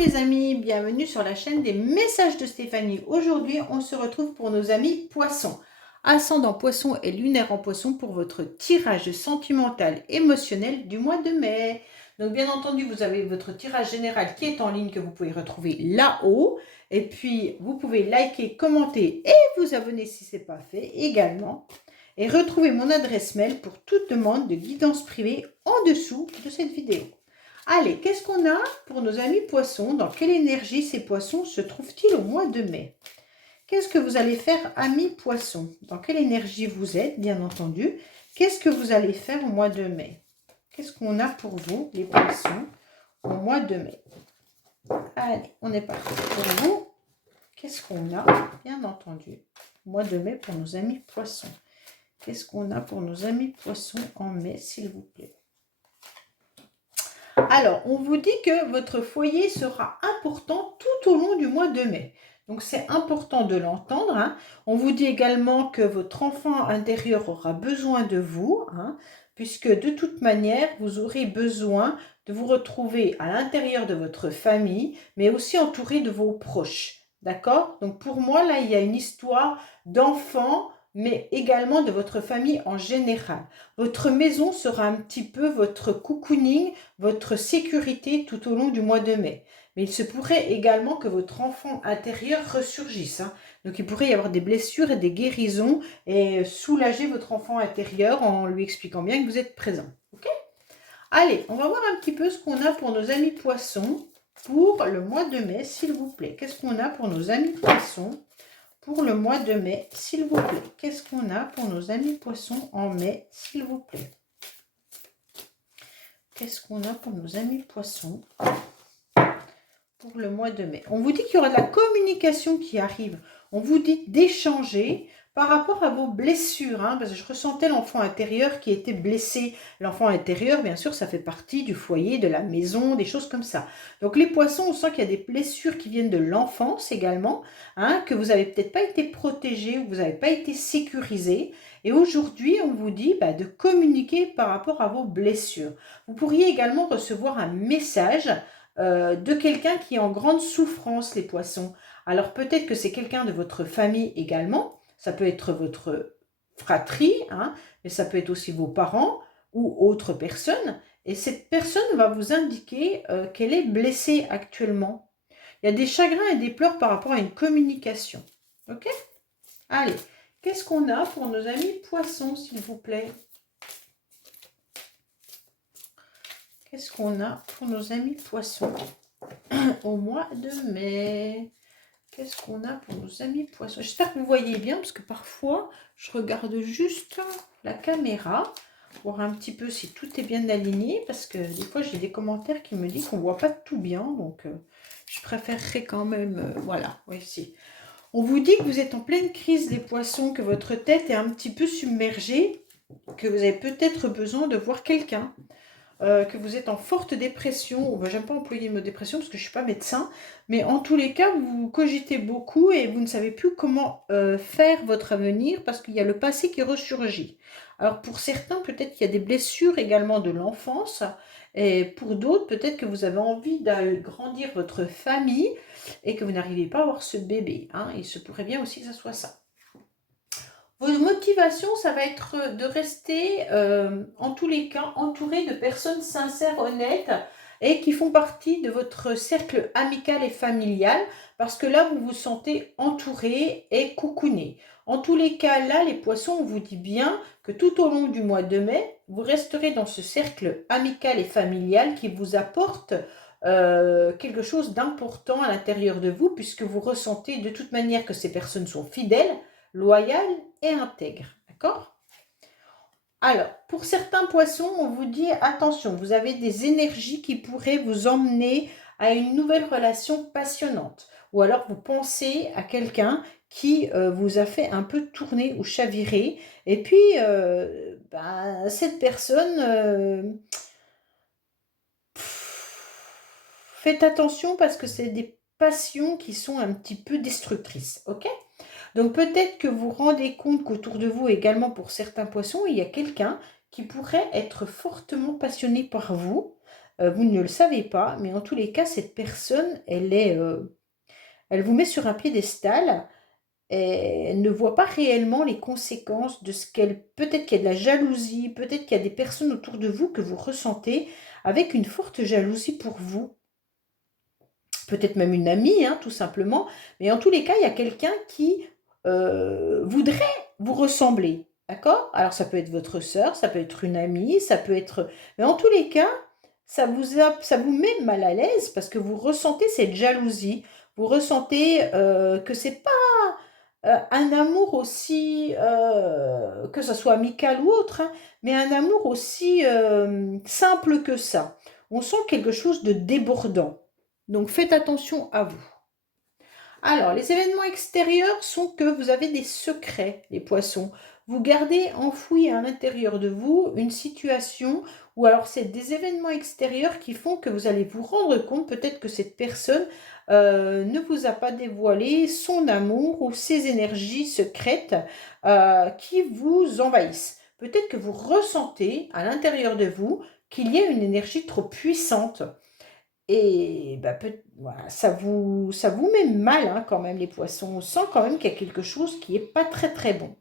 les amis, bienvenue sur la chaîne des messages de Stéphanie. Aujourd'hui, on se retrouve pour nos amis poissons. Ascendant poisson et lunaire en poisson pour votre tirage sentimental émotionnel du mois de mai. Donc bien entendu, vous avez votre tirage général qui est en ligne que vous pouvez retrouver là-haut. Et puis, vous pouvez liker, commenter et vous abonner si ce n'est pas fait également. Et retrouver mon adresse mail pour toute demande de guidance privée en dessous de cette vidéo. Allez, qu'est-ce qu'on a pour nos amis poissons? Dans quelle énergie ces poissons se trouvent-ils au mois de mai? Qu'est-ce que vous allez faire, amis poissons? Dans quelle énergie vous êtes, bien entendu? Qu'est-ce que vous allez faire au mois de mai? Qu'est-ce qu'on a pour vous, les poissons, au mois de mai? Allez, on est parti pour vous. Qu'est-ce qu'on a, bien entendu, au mois de mai pour nos amis poissons? Qu'est-ce qu'on a pour nos amis poissons en mai, s'il vous plaît? Alors, on vous dit que votre foyer sera important tout au long du mois de mai. Donc, c'est important de l'entendre. Hein. On vous dit également que votre enfant intérieur aura besoin de vous, hein, puisque de toute manière, vous aurez besoin de vous retrouver à l'intérieur de votre famille, mais aussi entouré de vos proches. D'accord? Donc, pour moi, là, il y a une histoire d'enfant, mais également de votre famille en général. Votre maison sera un petit peu votre cocooning, votre sécurité tout au long du mois de mai. Mais il se pourrait également que votre enfant intérieur ressurgisse. Hein. Donc il pourrait y avoir des blessures et des guérisons et soulager votre enfant intérieur en lui expliquant bien que vous êtes présent. Ok? Allez, on va voir un petit peu ce qu'on a pour nos amis poissons pour le mois de mai, s'il vous plaît. Qu'est-ce qu'on a pour nos amis poissons pour le mois de mai, s'il vous plaît? Qu'est-ce qu'on a pour nos amis poissons en mai, s'il vous plaît? Qu'est-ce qu'on a pour nos amis poissons pour le mois de mai? On vous dit qu'il y aura de la communication qui arrive. On vous dit d'échanger par rapport à vos blessures. Hein, parce que je ressentais l'enfant intérieur qui était blessé. L'enfant intérieur, bien sûr, ça fait partie du foyer, de la maison, des choses comme ça. Donc les poissons, on sent qu'il y a des blessures qui viennent de l'enfance également, hein, que vous n'avez peut-être pas été protégé ou que vous n'avez pas été sécurisé. Et aujourd'hui, on vous dit de communiquer par rapport à vos blessures. Vous pourriez également recevoir un message de quelqu'un qui est en grande souffrance, les poissons. Alors peut-être que c'est quelqu'un de votre famille également. Ça peut être votre fratrie, hein, mais ça peut être aussi vos parents ou autre personne. Et cette personne va vous indiquer qu'elle est blessée actuellement. Il y a des chagrins et des pleurs par rapport à une communication. Ok? Allez, qu'est-ce qu'on a pour nos amis poissons, s'il vous plaît? Qu'est-ce qu'on a pour nos amis poissons au mois de mai? Qu'est-ce qu'on a pour nos amis poissons? J'espère que vous voyez bien, parce que parfois, je regarde juste la caméra, voir un petit peu si tout est bien aligné, parce que des fois, j'ai des commentaires qui me disent qu'on ne voit pas tout bien, donc je préférerais quand même... voilà, voici. On vous dit que vous êtes en pleine crise des poissons, que votre tête est un petit peu submergée, que vous avez peut-être besoin de voir quelqu'un. Que vous êtes en forte dépression, j'aime pas employer le mot dépression parce que je ne suis pas médecin, mais en tous les cas, vous cogitez beaucoup et vous ne savez plus comment faire votre avenir parce qu'il y a le passé qui ressurgit. Alors pour certains, peut-être qu'il y a des blessures également de l'enfance, et pour d'autres, peut-être que vous avez envie d'agrandir votre famille et que vous n'arrivez pas à avoir ce bébé. Hein. Il se pourrait bien aussi que ça soit ça. Votre motivation, ça va être de rester, en tous les cas, entouré de personnes sincères, honnêtes et qui font partie de votre cercle amical et familial parce que là, vous vous sentez entouré et cocooné. En tous les cas, là, les poissons, on vous dit bien que tout au long du mois de mai, vous resterez dans ce cercle amical et familial qui vous apporte quelque chose d'important à l'intérieur de vous puisque vous ressentez de toute manière que ces personnes sont fidèles, loyales et intègre, d'accord? Alors, pour certains poissons, on vous dit attention, vous avez des énergies qui pourraient vous emmener à une nouvelle relation passionnante. Ou alors vous pensez à quelqu'un qui vous a fait un peu tourner ou chavirer. Et puis, cette personne, faites attention parce que c'est des passions qui sont un petit peu destructrices, ok? Donc peut-être que vous vous rendez compte qu'autour de vous, également pour certains poissons, il y a quelqu'un qui pourrait être fortement passionné par vous, vous ne le savez pas, mais en tous les cas, cette personne, elle vous met sur un piédestal et elle ne voit pas réellement les conséquences de ce qu'elle... Peut-être qu'il y a de la jalousie, peut-être qu'il y a des personnes autour de vous que vous ressentez avec une forte jalousie pour vous. Peut-être même une amie, hein, tout simplement. Mais en tous les cas, il y a quelqu'un qui voudrait vous ressembler. D'accord? Alors, ça peut être votre sœur, ça peut être une amie, ça peut être... Mais en tous les cas, ça vous met mal à l'aise parce que vous ressentez cette jalousie. Vous ressentez que c'est pas un amour aussi, que ce soit amical ou autre, hein, mais un amour aussi simple que ça. On sent quelque chose de débordant. Donc faites attention à vous. Alors, les événements extérieurs sont que vous avez des secrets, les poissons. Vous gardez enfoui à l'intérieur de vous une situation, ou alors c'est des événements extérieurs qui font que vous allez vous rendre compte peut-être que cette personne ne vous a pas dévoilé son amour ou ses énergies secrètes qui vous envahissent. Peut-être que vous ressentez à l'intérieur de vous qu'il y a une énergie trop puissante. Et bah, voilà, ça vous met mal hein, quand même les poissons. On sent quand même qu'il y a quelque chose qui n'est pas très très bon.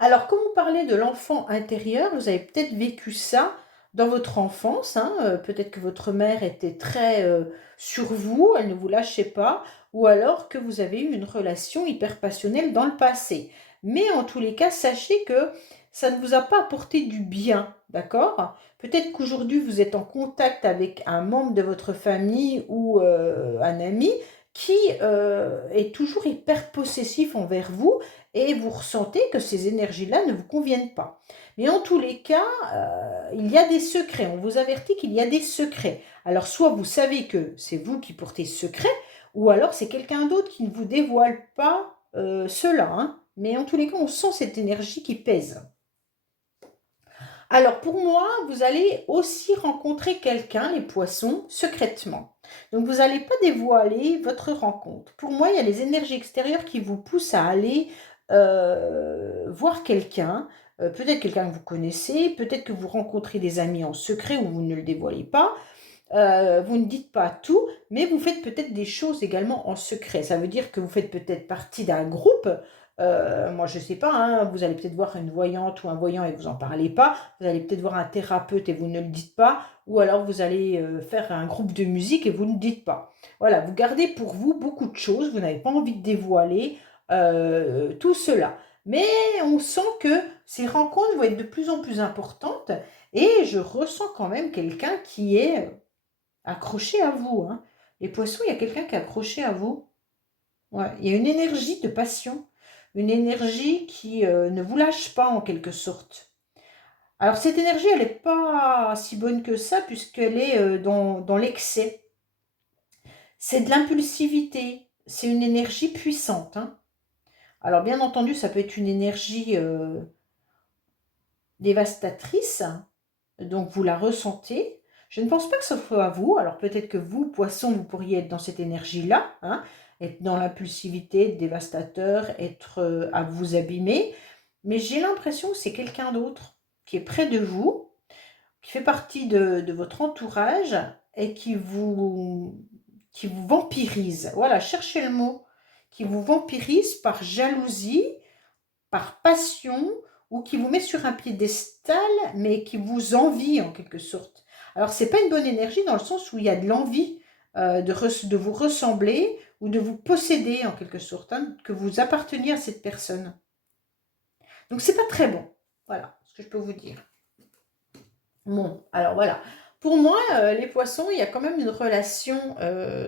Alors, comme vous parlez de l'enfant intérieur, vous avez peut-être vécu ça dans votre enfance. Hein, peut-être que votre mère était très sur vous, elle ne vous lâchait pas, ou alors que vous avez eu une relation hyper passionnelle dans le passé. Mais en tous les cas, sachez que ça ne vous a pas apporté du bien, d'accord? Peut-être qu'aujourd'hui, vous êtes en contact avec un membre de votre famille ou un ami qui est toujours hyper possessif envers vous et vous ressentez que ces énergies-là ne vous conviennent pas. Mais en tous les cas, il y a des secrets. On vous avertit qu'il y a des secrets. Alors, soit vous savez que c'est vous qui portez ce secret, ou alors c'est quelqu'un d'autre qui ne vous dévoile pas cela. Hein. Mais en tous les cas, on sent cette énergie qui pèse. Alors pour moi, vous allez aussi rencontrer quelqu'un, les poissons, secrètement. Donc vous n'allez pas dévoiler votre rencontre. Pour moi, il y a les énergies extérieures qui vous poussent à aller voir quelqu'un, peut-être quelqu'un que vous connaissez, peut-être que vous rencontrez des amis en secret où vous ne le dévoilez pas. Vous ne dites pas tout, mais vous faites peut-être des choses également en secret. Ça veut dire que vous faites peut-être partie d'un groupe. Moi, je ne sais pas, hein, vous allez peut-être voir une voyante ou un voyant et vous n'en parlez pas. Vous allez peut-être voir un thérapeute et vous ne le dites pas. Ou alors vous allez faire un groupe de musique et vous ne dites pas. Voilà, vous gardez pour vous beaucoup de choses. Vous n'avez pas envie de dévoiler tout cela. Mais on sent que ces rencontres vont être de plus en plus importantes et je ressens quand même quelqu'un qui est accroché à vous. Hein. Les poissons, il y a quelqu'un qui est accroché à vous. Ouais. Il y a une énergie de passion, une énergie qui ne vous lâche pas en quelque sorte. Alors cette énergie, elle n'est pas si bonne que ça puisqu'elle est dans l'excès. C'est de l'impulsivité, c'est une énergie puissante. Hein. Alors bien entendu, ça peut être une énergie dévastatrice, donc vous la ressentez. Je ne pense pas que ce soit à vous. Alors peut-être que vous, poisson, vous pourriez être dans cette énergie-là, hein, être dans l'impulsivité, dévastateur, être à vous abîmer. Mais j'ai l'impression que c'est quelqu'un d'autre qui est près de vous, qui fait partie de votre entourage et qui vous vampirise. Voilà, cherchez le mot. Qui vous vampirise par jalousie, par passion, ou qui vous met sur un piédestal, mais qui vous envie en quelque sorte. Alors, c'est pas une bonne énergie dans le sens où il y a de l'envie de vous ressembler ou de vous posséder en quelque sorte, hein, que vous apparteniez à cette personne. Donc, c'est pas très bon. Voilà ce que je peux vous dire. Bon, alors voilà. Pour moi, les poissons, il y a quand même une relation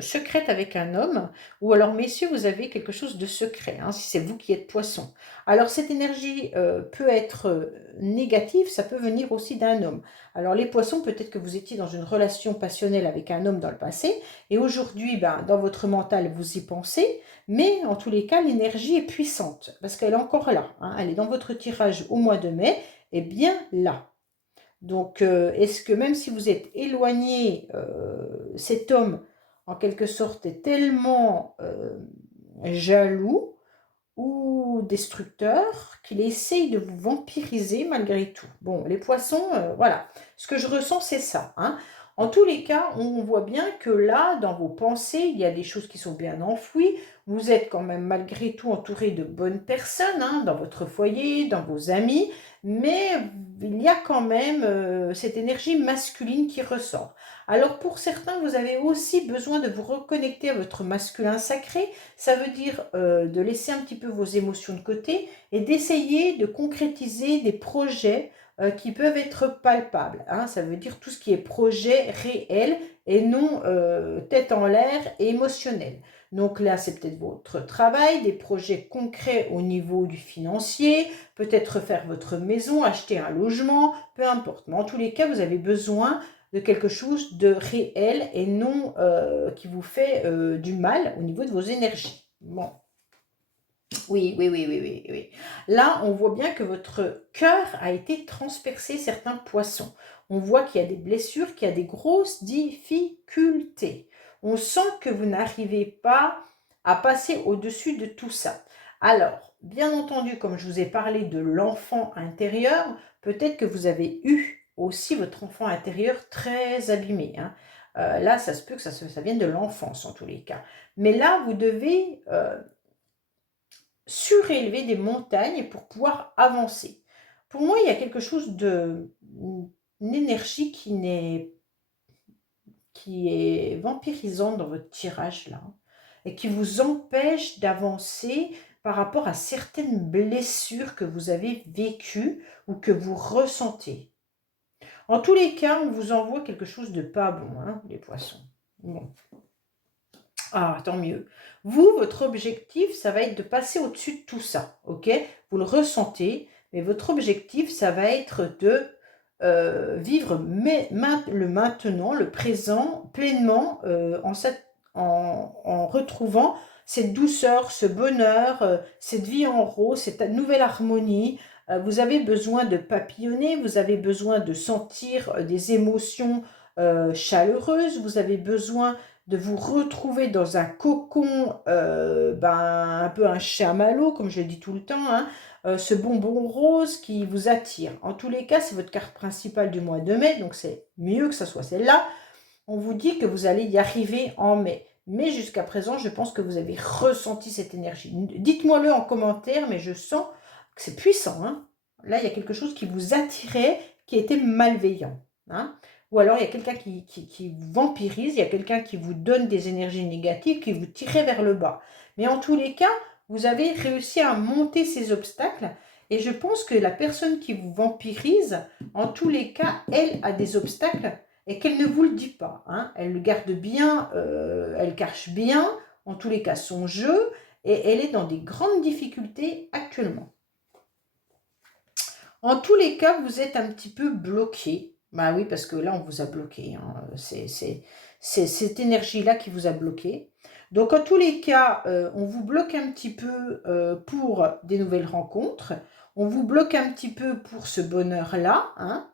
secrète avec un homme. Ou alors, messieurs, vous avez quelque chose de secret, hein, si c'est vous qui êtes poisson. Alors, cette énergie peut être négative, ça peut venir aussi d'un homme. Alors, les poissons, peut-être que vous étiez dans une relation passionnelle avec un homme dans le passé. Et aujourd'hui, ben, dans votre mental, vous y pensez. Mais en tous les cas, l'énergie est puissante. Parce qu'elle est encore là. Hein, elle est dans votre tirage au mois de mai. Et bien là. Donc, est-ce que même si vous êtes éloigné, cet homme, en quelque sorte, est tellement jaloux ou destructeur, qu'il essaye de vous vampiriser malgré tout. Bon, les poissons, voilà. Ce que je ressens, c'est ça, hein. En tous les cas, on voit bien que là, dans vos pensées, il y a des choses qui sont bien enfouies. Vous êtes quand même malgré tout entouré de bonnes personnes, hein, dans votre foyer, dans vos amis, mais il y a quand même cette énergie masculine qui ressort. Alors pour certains, vous avez aussi besoin de vous reconnecter à votre masculin sacré. Ça veut dire de laisser un petit peu vos émotions de côté et d'essayer de concrétiser des projets qui peuvent être palpables, hein. Ça veut dire tout ce qui est projet réel et non tête en l'air et émotionnel. Donc là, c'est peut-être votre travail, des projets concrets au niveau du financier, peut-être refaire votre maison, acheter un logement, peu importe. Mais en tous les cas, vous avez besoin de quelque chose de réel et non qui vous fait du mal au niveau de vos énergies. Bon. Oui, oui, oui, oui, oui, oui. Là, on voit bien que votre cœur a été transpercé, certains poissons. On voit qu'il y a des blessures, qu'il y a des grosses difficultés. On sent que vous n'arrivez pas à passer au-dessus de tout ça. Alors, bien entendu, comme je vous ai parlé de l'enfant intérieur, peut-être que vous avez eu aussi votre enfant intérieur très abîmé, hein. Là, ça se peut que ça vienne de l'enfance en tous les cas. Mais là, vous devez surélever des montagnes pour pouvoir avancer. Pour moi, il y a quelque chose une énergie qui est vampirisante dans votre tirage là et qui vous empêche d'avancer par rapport à certaines blessures que vous avez vécues ou que vous ressentez. En tous les cas, on vous envoie quelque chose de pas bon, hein, les poissons. Bon. Ah, tant mieux. Vous, votre objectif, ça va être de passer au-dessus de tout ça, ok? Vous le ressentez, mais votre objectif, ça va être de vivre le maintenant, le présent, pleinement, en retrouvant cette douceur, ce bonheur, cette vie en rose, cette nouvelle harmonie. Vous avez besoin de papillonner, vous avez besoin de sentir des émotions chaleureuses, vous avez besoin de vous retrouver dans un cocon, un peu un chamallow, comme je le dis tout le temps, hein, ce bonbon rose qui vous attire. En tous les cas, c'est votre carte principale du mois de mai, donc c'est mieux que ça soit celle-là. On vous dit que vous allez y arriver en mai. Mais jusqu'à présent, je pense que vous avez ressenti cette énergie. Dites-moi-le en commentaire, mais je sens que c'est puissant, hein. Là, il y a quelque chose qui vous attirait, qui était malveillant, hein. Ou alors, il y a quelqu'un qui vous vampirise, il y a quelqu'un qui vous donne des énergies négatives, qui vous tirait vers le bas. Mais en tous les cas, vous avez réussi à monter ces obstacles. Et je pense que la personne qui vous vampirise, en tous les cas, elle a des obstacles et qu'elle ne vous le dit pas, hein. Elle le garde bien, elle cache bien, en tous les cas, son jeu. Et elle est dans des grandes difficultés actuellement. En tous les cas, vous êtes un petit peu bloqué. Bah oui, parce que là, on vous a bloqué, hein. C'est cette énergie-là qui vous a bloqué. Donc, en tous les cas, on vous bloque un petit peu pour des nouvelles rencontres. On vous bloque un petit peu pour ce bonheur-là, hein.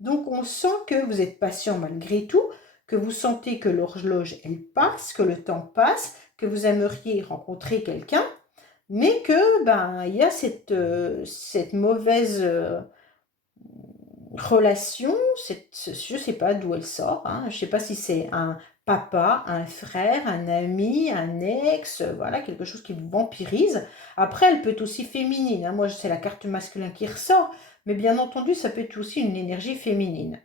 Donc, on sent que vous êtes patient malgré tout, que vous sentez que l'horloge, elle passe, que le temps passe, que vous aimeriez rencontrer quelqu'un, mais que il y a cette mauvaise relation, je ne sais pas d'où elle sort, hein, je ne sais pas si c'est un papa, un frère, un ami, un ex, voilà, quelque chose qui vous vampirise. Après, elle peut être aussi féminine, hein. Moi, c'est la carte masculine qui ressort, mais bien entendu, ça peut être aussi une énergie féminine.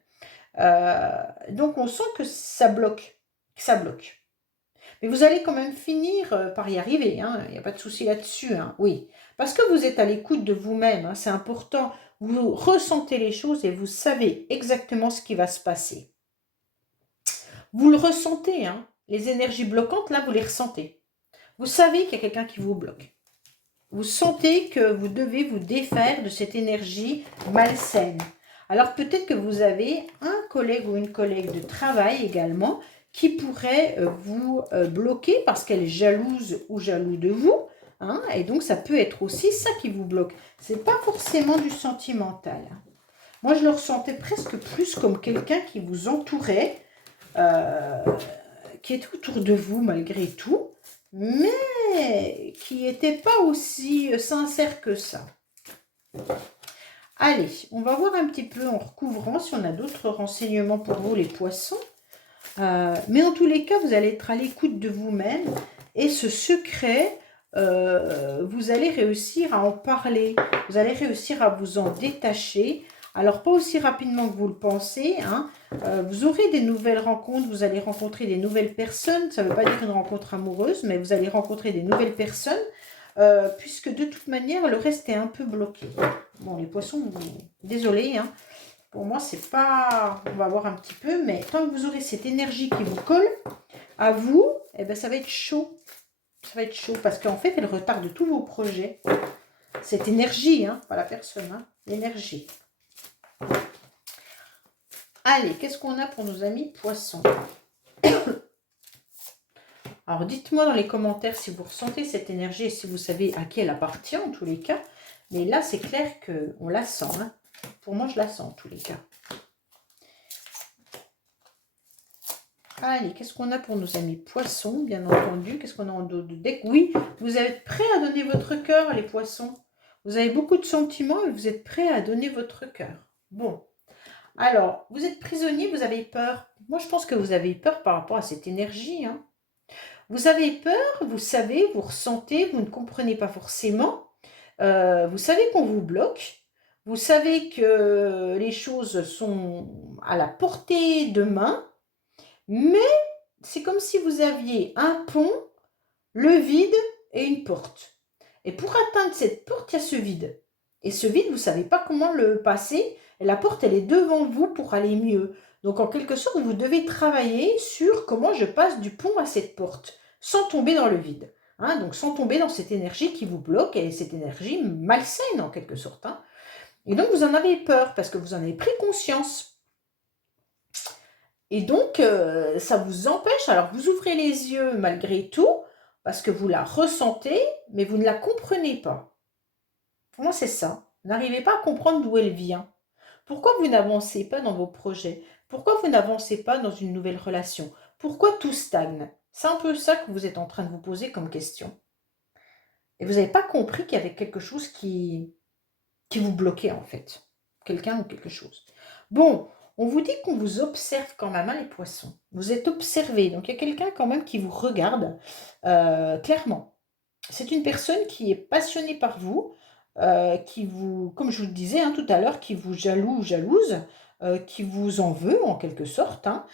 Donc, on sent que ça bloque, Mais vous allez quand même finir par y arriver, hein. Il n'y a pas de souci là-dessus, hein. Oui. Parce que vous êtes à l'écoute de vous-même, hein. C'est important. Vous ressentez les choses et vous savez exactement ce qui va se passer. Vous le ressentez, hein. Les énergies bloquantes, là, vous les ressentez. Vous savez qu'il y a quelqu'un qui vous bloque. Vous sentez que vous devez vous défaire de cette énergie malsaine. Alors peut-être que vous avez un collègue ou une collègue de travail également qui pourrait vous bloquer parce qu'elle est jalouse ou jaloux de vous, hein, et donc ça peut être aussi ça qui vous bloque. Ce n'est pas forcément du sentimental. Moi, je le ressentais presque plus comme quelqu'un qui vous entourait, qui était autour de vous malgré tout, mais mais qui n'était pas aussi sincère que ça. Allez, on va voir un petit peu en recouvrant si on a d'autres renseignements pour vous, les poissons. Mais en tous les cas, vous allez être à l'écoute de vous-même et ce secret, vous allez réussir à en parler, vous allez réussir à vous en détacher. Alors, pas aussi rapidement que vous le pensez, hein. Vous aurez des nouvelles rencontres, vous allez rencontrer des nouvelles personnes. Ça ne veut pas dire une rencontre amoureuse, mais vous allez rencontrer des nouvelles personnes, puisque de toute manière, le reste est un peu bloqué. Bon, les poissons, désolé, hein. Pour moi, c'est pas... On va voir un petit peu, mais tant que vous aurez cette énergie qui vous colle à vous, eh ben, ça va être chaud. Ça va être chaud parce qu'en fait, elle retarde tous vos projets. Cette énergie, hein, pas la personne, hein, l'énergie. Allez, qu'est-ce qu'on a pour nos amis poissons? Alors, dites-moi dans les commentaires si vous ressentez cette énergie et si vous savez à qui elle appartient, en tous les cas. Mais là, c'est clair qu'on la sent, hein. Pour moi, je la sens, en tous les cas. Allez, qu'est-ce qu'on a pour nos amis poissons, bien entendu? Qu'est-ce qu'on a en dos de deck? Oui, vous êtes prêts à donner votre cœur, les poissons. Vous avez beaucoup de sentiments et vous êtes prêts à donner votre cœur. Bon. Alors, vous êtes prisonnier, vous avez peur. Moi, je pense que vous avez peur par rapport à cette énergie, hein. Vous avez peur, vous savez, vous ressentez, vous ne comprenez pas forcément. Vous savez qu'on vous bloque. Vous savez que les choses sont à la portée de main. Mais c'est comme si vous aviez un pont, le vide et une porte. Et pour atteindre cette porte, il y a ce vide. Et ce vide, vous ne savez pas comment le passer. Et la porte, elle est devant vous pour aller mieux. Donc, en quelque sorte, vous devez travailler sur comment je passe du pont à cette porte, sans tomber dans le vide. Hein, donc, sans tomber dans cette énergie qui vous bloque et cette énergie malsaine, en quelque sorte. Hein. Et donc, vous en avez peur parce que vous en avez pris conscience. Et donc, ça vous empêche, alors vous ouvrez les yeux malgré tout, parce que vous la ressentez, mais vous ne la comprenez pas. Pour moi, c'est ça. Vous n'arrivez pas à comprendre d'où elle vient. Pourquoi vous n'avancez pas dans vos projets? Pourquoi vous n'avancez pas dans une nouvelle relation? Pourquoi tout stagne? C'est un peu ça que vous êtes en train de vous poser comme question. Et vous n'avez pas compris qu'il y avait quelque chose qui vous bloquait en fait. Quelqu'un ou quelque chose. Bon, on vous dit qu'on vous observe quand même, hein, les poissons. Vous êtes observés, donc il y a quelqu'un quand même qui vous regarde, clairement. C'est une personne qui est passionnée par vous, qui vous, comme je vous le disais, hein, tout à l'heure, qui vous jaloux ou jalouse, qui vous en veut en quelque sorte, hein,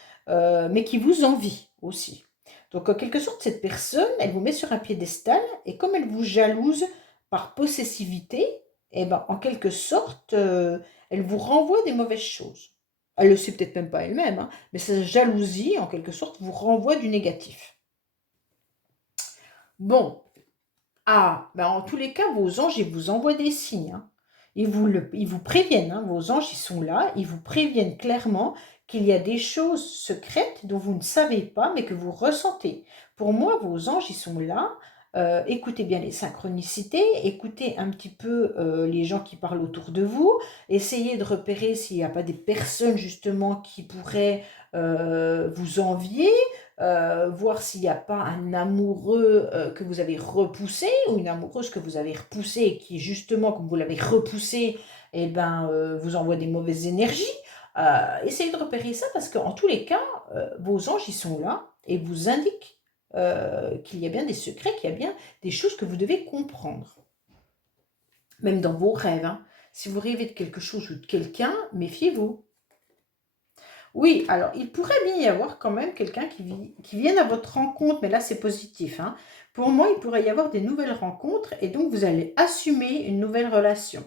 mais qui vous envie aussi. Donc en quelque sorte, cette personne, elle vous met sur un piédestal, et comme elle vous jalouse par possessivité, eh ben, en quelque sorte, elle vous renvoie des mauvaises choses. Elle ne le sait peut-être même pas elle-même, hein, mais sa jalousie, en quelque sorte, vous renvoie du négatif. Bon, ben en tous les cas, vos anges, ils vous envoient des signes. Hein. Ils vous préviennent, hein, vos anges, ils sont là, ils vous préviennent clairement qu'il y a des choses secrètes dont vous ne savez pas, mais que vous ressentez. Pour moi, vos anges, ils sont là. Écoutez bien les synchronicités, écoutez un petit peu les gens qui parlent autour de vous, essayez de repérer s'il n'y a pas des personnes justement qui pourraient vous envier, voir s'il n'y a pas un amoureux que vous avez repoussé ou une amoureuse que vous avez repoussée et qui justement, comme vous l'avez repoussée, eh ben, vous envoie des mauvaises énergies. Essayez de repérer ça parce qu'en tous les cas, vos anges, ils sont là et vous indiquent qu'il y a bien des secrets, qu'il y a bien des choses que vous devez comprendre. Même dans vos rêves. Hein. Si vous rêvez de quelque chose ou de quelqu'un, méfiez-vous. Oui, alors il pourrait bien y avoir quand même quelqu'un qui vienne à votre rencontre, mais là c'est positif. Hein. Pour moi, il pourrait y avoir des nouvelles rencontres et donc vous allez assumer une nouvelle relation.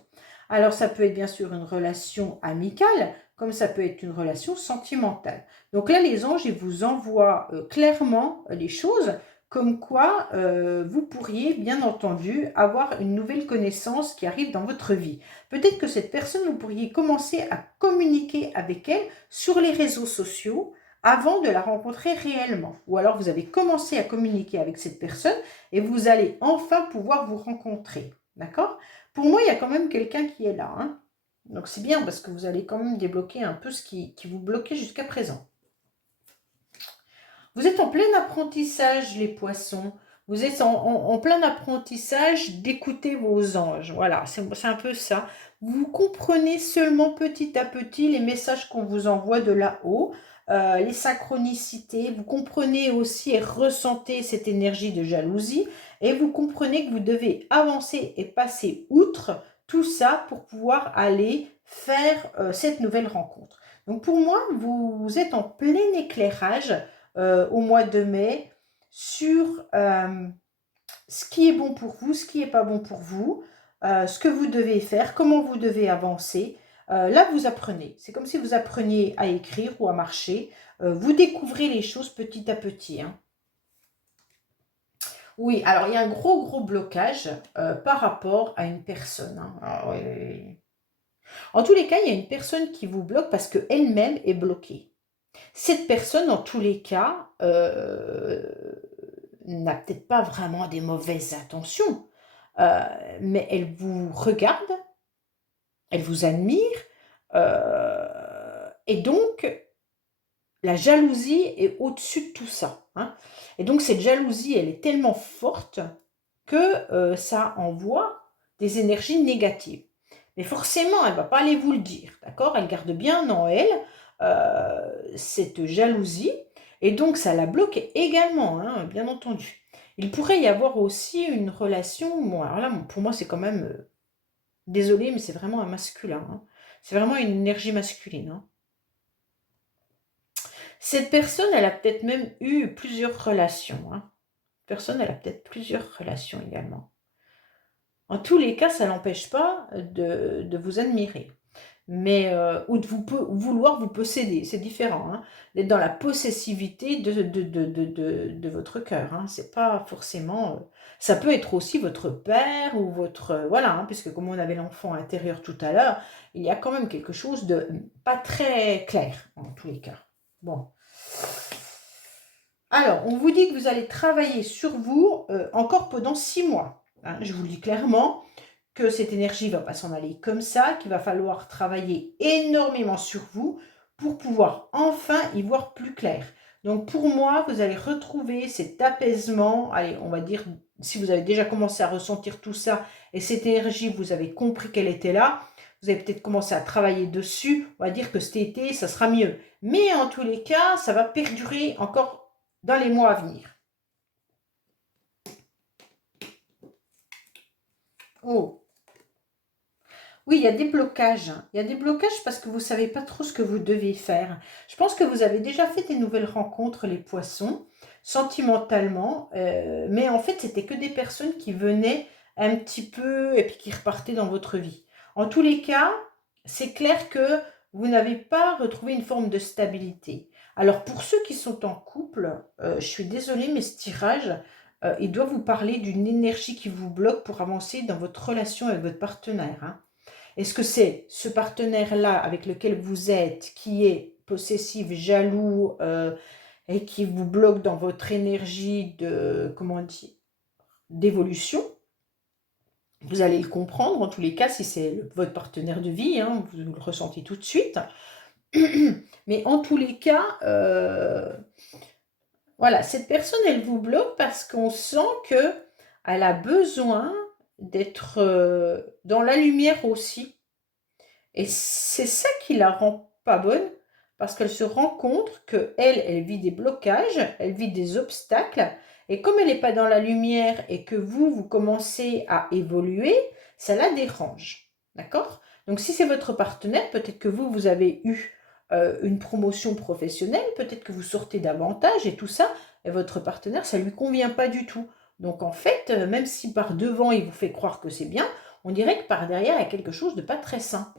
Alors ça peut être bien sûr une relation amicale, comme ça peut être une relation sentimentale. Donc là, les anges, ils vous envoient clairement les choses comme quoi vous pourriez bien entendu avoir une nouvelle connaissance qui arrive dans votre vie. Peut-être que cette personne, vous pourriez commencer à communiquer avec elle sur les réseaux sociaux avant de la rencontrer réellement. Ou alors vous avez commencé à communiquer avec cette personne et vous allez enfin pouvoir vous rencontrer. D'accord? Pour moi, il y a quand même quelqu'un qui est là. Hein. Donc c'est bien parce que vous allez quand même débloquer un peu ce qui vous bloquait jusqu'à présent. Vous êtes en plein apprentissage, les poissons. Vous êtes en plein apprentissage d'écouter vos anges. Voilà, c'est un peu ça. Vous comprenez seulement petit à petit les messages qu'on vous envoie de là-haut, les synchronicités. Vous comprenez aussi et ressentez cette énergie de jalousie. Et vous comprenez que vous devez avancer et passer outre tout ça pour pouvoir aller faire cette nouvelle rencontre. Donc pour moi, vous êtes en plein éclairage au mois de mai sur ce qui est bon pour vous, ce qui n'est pas bon pour vous, ce que vous devez faire, comment vous devez avancer. Là, vous apprenez. C'est comme si vous appreniez à écrire ou à marcher. Vous découvrez les choses petit à petit. Hein. Oui, alors il y a un gros blocage par rapport à une personne. Hein. Ah, oui, oui, oui. En tous les cas, il y a une personne qui vous bloque parce qu'elle-même est bloquée. Cette personne, en tous les cas, n'a peut-être pas vraiment des mauvaises intentions, mais elle vous regarde, elle vous admire, et donc la jalousie est au-dessus de tout ça. Hein. Et donc cette jalousie, elle est tellement forte que ça envoie des énergies négatives. Mais forcément, elle ne va pas aller vous le dire, d'accord? Elle garde bien en elle cette jalousie, et donc ça la bloque également, hein, bien entendu. Il pourrait y avoir aussi une relation, bon, alors là, pour moi, c'est quand même, désolé, mais c'est vraiment un masculin, hein. C'est vraiment une énergie masculine. Hein. Cette personne, elle a peut-être même eu plusieurs relations. Hein. Personne, elle a peut-être plusieurs relations également. En tous les cas, ça n'empêche pas de vous admirer. Mais, ou de vouloir vous posséder, c'est différent. Hein. D'être dans la possessivité de votre cœur. Hein. C'est pas forcément... ça peut être aussi votre père ou votre... voilà, hein, puisque comme on avait l'enfant intérieur tout à l'heure, il y a quand même quelque chose de pas très clair, en tous les cas. Bon. Alors, on vous dit que vous allez travailler sur vous encore pendant 6 mois. Hein, je vous le dis clairement que cette énergie ne va pas s'en aller comme ça, qu'il va falloir travailler énormément sur vous pour pouvoir enfin y voir plus clair. Donc pour moi, vous allez retrouver cet apaisement, allez, on va dire, si vous avez déjà commencé à ressentir tout ça, et cette énergie, vous avez compris qu'elle était là, vous avez peut-être commencé à travailler dessus, on va dire que cet été, ça sera mieux. Mais en tous les cas, ça va perdurer encore dans les mois à venir. Oh, oui, il y a des blocages. Hein. Il y a des blocages parce que vous ne savez pas trop ce que vous devez faire. Je pense que vous avez déjà fait des nouvelles rencontres, les poissons, sentimentalement. Mais en fait, c'était que des personnes qui venaient un petit peu et puis qui repartaient dans votre vie. En tous les cas, c'est clair que vous n'avez pas retrouvé une forme de stabilité. Alors, pour ceux qui sont en couple, je suis désolée, mais ce tirage, il doit vous parler d'une énergie qui vous bloque pour avancer dans votre relation avec votre partenaire. Hein. Est-ce que c'est ce partenaire-là avec lequel vous êtes qui est possessif, jaloux et qui vous bloque dans votre énergie de, comment on dit, d'évolution? Vous allez le comprendre en tous les cas si c'est votre partenaire de vie, hein, vous le ressentez tout de suite. Mais en tous les cas, voilà, cette personne, elle vous bloque parce qu'on sent qu'elle a besoin d'être dans la lumière aussi. Et c'est ça qui la rend pas bonne, parce qu'elle se rend compte qu'elle vit des blocages, elle vit des obstacles, et comme elle n'est pas dans la lumière et que vous commencez à évoluer, ça la dérange. D'accord? Donc si c'est votre partenaire, peut-être que vous avez eu une promotion professionnelle, peut-être que vous sortez davantage et tout ça, et votre partenaire, ça ne lui convient pas du tout. Donc en fait, même si par devant, il vous fait croire que c'est bien, on dirait que par derrière, il y a quelque chose de pas très sain.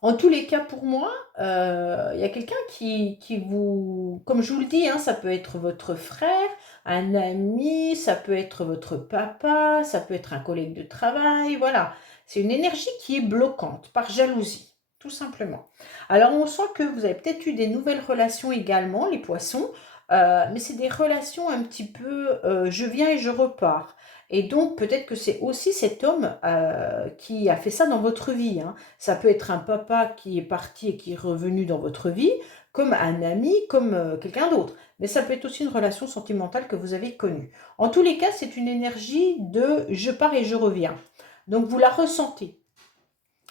En tous les cas, pour moi, il y a quelqu'un qui vous... Comme je vous le dis, hein, ça peut être votre frère, un ami, ça peut être votre papa, ça peut être un collègue de travail, voilà. C'est une énergie qui est bloquante, par jalousie, tout simplement. Alors, on sent que vous avez peut-être eu des nouvelles relations également, les poissons, mais c'est des relations un petit peu je viens et je repars. Et donc, peut-être que c'est aussi cet homme qui a fait ça dans votre vie, hein. Ça peut être un papa qui est parti et qui est revenu dans votre vie, comme un ami, comme quelqu'un d'autre. Mais ça peut être aussi une relation sentimentale que vous avez connue. En tous les cas, c'est une énergie de je pars et je reviens. Donc, vous la ressentez.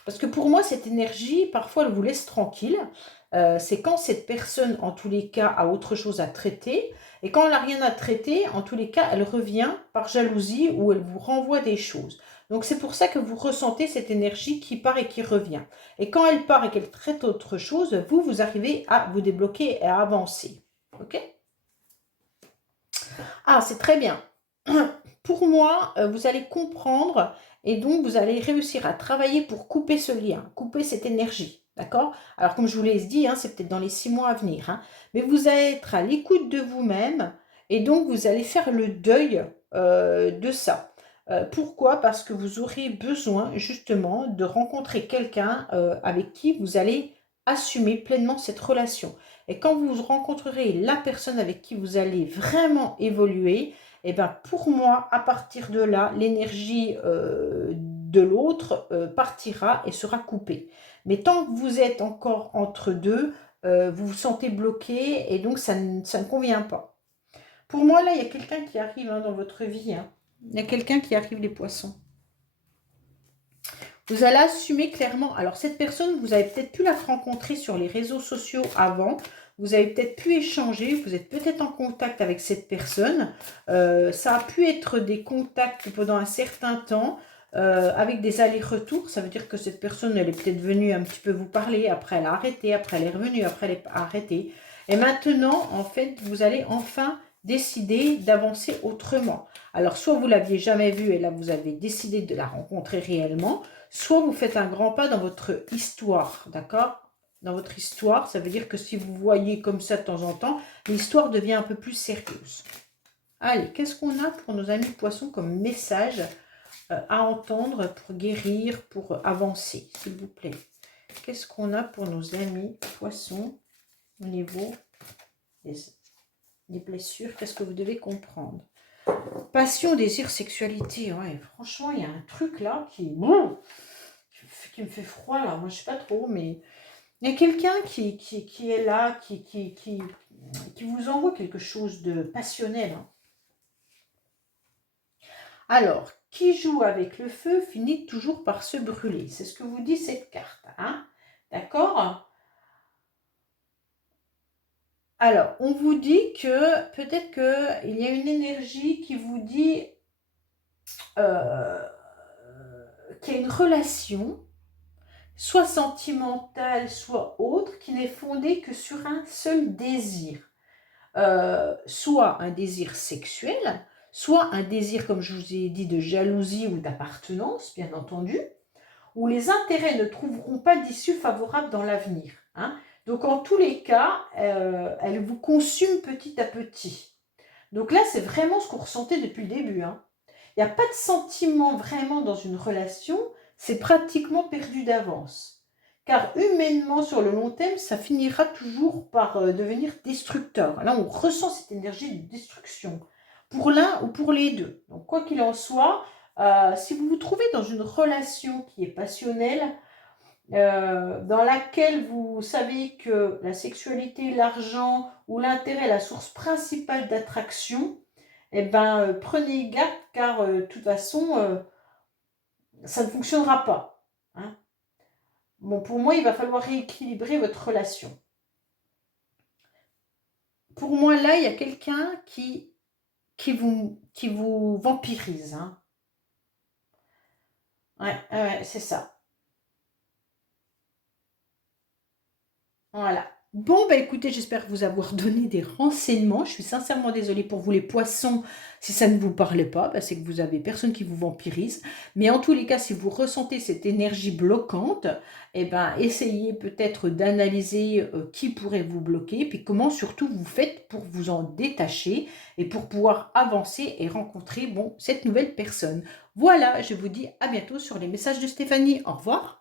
Parce que pour moi, cette énergie, parfois, elle vous laisse tranquille. C'est quand cette personne, en tous les cas, a autre chose à traiter. Et quand elle n'a rien à traiter, en tous les cas, elle revient par jalousie ou elle vous renvoie des choses. Donc c'est pour ça que vous ressentez cette énergie qui part et qui revient. Et quand elle part et qu'elle traite autre chose, vous, vous arrivez à vous débloquer et à avancer. Ok? Ah, c'est très bien. Pour moi, vous allez comprendre et donc vous allez réussir à travailler pour couper ce lien, couper cette énergie. D'accord? Alors, comme je vous l'ai dit, hein, c'est peut-être dans les 6 mois à venir, hein, mais vous allez être à l'écoute de vous-même et donc vous allez faire le deuil de ça. Pourquoi? Parce que vous aurez besoin justement de rencontrer quelqu'un avec qui vous allez assumer pleinement cette relation. Et quand vous rencontrerez la personne avec qui vous allez vraiment évoluer, et ben pour moi, à partir de là, l'énergie de l'autre partira et sera coupée. Mais tant que vous êtes encore entre deux, vous vous sentez bloqué et donc ça ne convient pas. Pour moi, là, il y a quelqu'un qui arrive dans votre vie, hein. Il y a quelqu'un qui arrive, les poissons. Vous allez assumer clairement. Alors, cette personne, vous avez peut-être pu la rencontrer sur les réseaux sociaux avant. Vous avez peut-être pu échanger. Vous êtes peut-être en contact avec cette personne. Ça a pu être des contacts pendant un certain temps avec des allers-retours. Ça veut dire que cette personne, elle est peut-être venue un petit peu vous parler. Après, elle a arrêté. Après, elle est revenue. Après, elle a arrêté. Et maintenant, en fait, vous allez enfin décider d'avancer autrement. Alors, soit vous l'aviez jamais vue et là, vous avez décidé de la rencontrer réellement, soit vous faites un grand pas dans votre histoire, d'accord? Dans votre histoire, ça veut dire que si vous voyez comme ça de temps en temps, l'histoire devient un peu plus sérieuse. Allez, qu'est-ce qu'on a pour nos amis poissons comme message à entendre pour guérir, pour avancer, s'il vous plaît? Qu'est-ce qu'on a pour nos amis poissons au niveau des blessures? Qu'est-ce que vous devez comprendre? Passion, désir, sexualité. Ouais, franchement, il y a un truc là qui me fait froid là. Moi, je sais pas trop, mais il y a quelqu'un qui est là, qui vous envoie quelque chose de passionnel, hein. Alors, qui joue avec le feu finit toujours par se brûler. C'est ce que vous dit cette carte, hein? D'accord? Alors, on vous dit que peut-être qu'il y a une énergie qui vous dit euh, qu'il y a une relation, soit sentimentale, soit autre, qui n'est fondée que sur un seul désir. Soit un désir sexuel, soit un désir, comme je vous ai dit, de jalousie ou d'appartenance, bien entendu, où les intérêts ne trouveront pas d'issue favorable dans l'avenir, hein. Donc, en tous les cas, elle vous consume petit à petit. Donc là, c'est vraiment ce qu'on ressentait depuis le début, hein. Il n'y a pas de sentiment vraiment dans une relation, c'est pratiquement perdu d'avance. Car humainement, sur le long terme, ça finira toujours par devenir destructeur. Là, on ressent cette énergie de destruction, pour l'un ou pour les deux. Donc, quoi qu'il en soit, si vous vous trouvez dans une relation qui est passionnelle, dans laquelle vous savez que la sexualité, l'argent ou l'intérêt est la source principale d'attraction, eh ben, prenez garde car de toute façon, ça ne fonctionnera pas, hein. Bon, pour moi, il va falloir rééquilibrer votre relation. Pour moi, là, il y a quelqu'un qui vous vampirise, hein. Ouais, ouais, c'est ça. Voilà. Bon, bah écoutez, j'espère vous avoir donné des renseignements. Je suis sincèrement désolée pour vous les poissons. Si ça ne vous parlait pas, bah, c'est que vous avez personne qui vous vampirise. Mais en tous les cas, si vous ressentez cette énergie bloquante, eh ben, essayez peut-être d'analyser qui pourrait vous bloquer, puis comment surtout vous faites pour vous en détacher et pour pouvoir avancer et rencontrer, bon, cette nouvelle personne. Voilà, je vous dis à bientôt sur les messages de Stéphanie. Au revoir.